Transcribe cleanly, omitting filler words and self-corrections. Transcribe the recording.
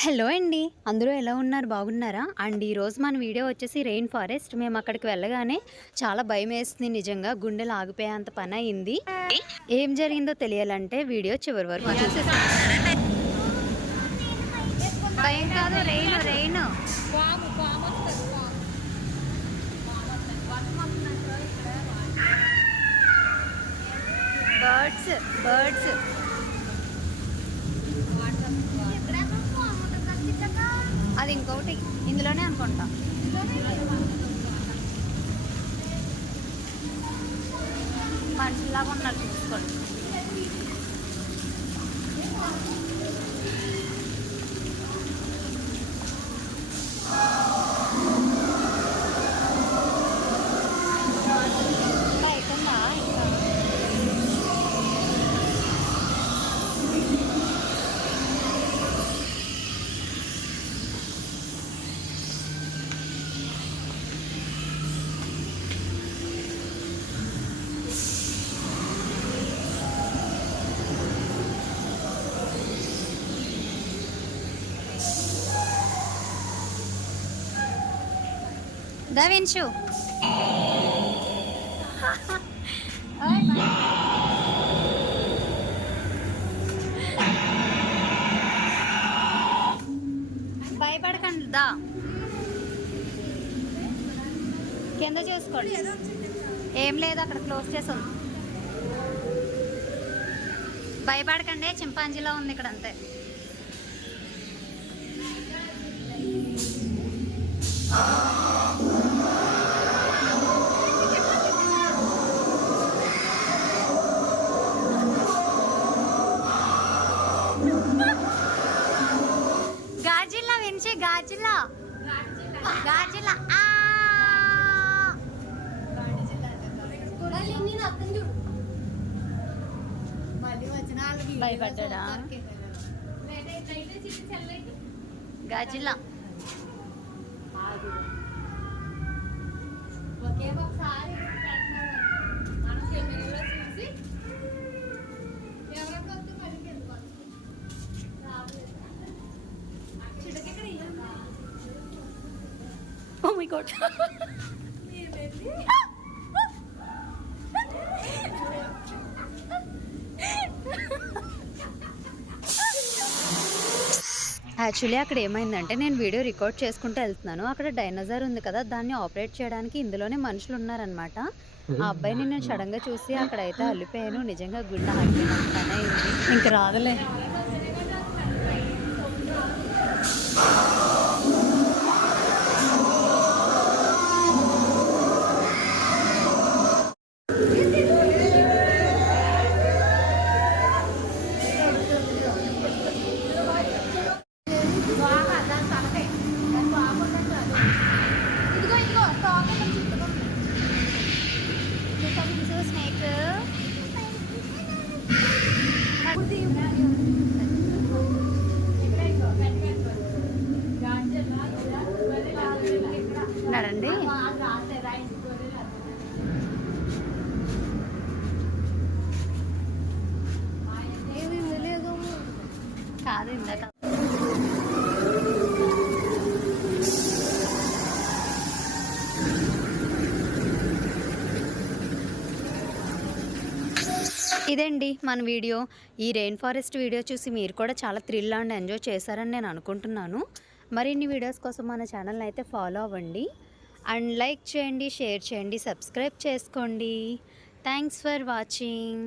Hello అండి, అందరూ ఎలా ఉన్నారు? బాగున్నారా అండి? ఈరోజు మన వీడియో వచ్చేసి రెయిన్ ఫారెస్ట్. మేము అక్కడికి వెళ్ళగానే చాలా భయం వేస్తుంది, నిజంగా గుండెలు ఆగిపోయేంత పని అయింది. ఏం జరిగిందో తెలియాలంటే వీడియో చివరి వరకు చూసేసాను. భయం కాదు, రెయిన్ రెయిన్ బర్డ్స్ బర్డ్స్ అది ఇంకొకటి ఇందులోనే అనుకుంటా. మనుషులాగా ఉన్నారు, చూసుకోండి. అయిపోయిందా ఇంకా? దవిన్షు భయపడకండి, దా కింద చూసుకోండి. ఏం లేదు, అక్కడ క్లోజ్ చేసి ఉంది. భయపడకండి, చింపాంజీలో ఉంది ఇక్కడ, అంతే. గాజిల్లా వినిచి, గాజిల్లా గాజిల్లా భయపడ్డా. Godzilla Oh my God. Actually అక్కడ ఏమైందంటే, నేను వీడియో రికార్డ్ చేసుకుంటూ వెళ్తున్నాను. అక్కడ డైనోసార్ ఉంది కదా, దాన్ని ఆపరేట్ చేయడానికి ఇందులోనే మనుషులు ఉన్నారనమాట. ఆ అబ్బాయిని నేను సడన్గా చూసి అక్కడైతే అల్లిపోయాను. నిజంగా గుండె ఆగిపోయినంత పని అయింది. ఇంక రాదులే. స్నేక్ నడండి. కాదు, ఇందాక ఇదండి మన వీడియో. ఈ రెయిన్ ఫారెస్ట్ వీడియో చూసి మీరు కూడా చాలా థ్రిల్ అండ్ ఎంజాయ్ చేశారని నేను అనుకుంటున్నాను. మరిన్ని వీడియోస్ కోసం మన ఛానల్ని అయితే ఫాలో అవ్వండి అండ్ లైక్ చేయండి, షేర్ చేయండి, సబ్స్క్రైబ్ చేసుకోండి. Thanks for watching.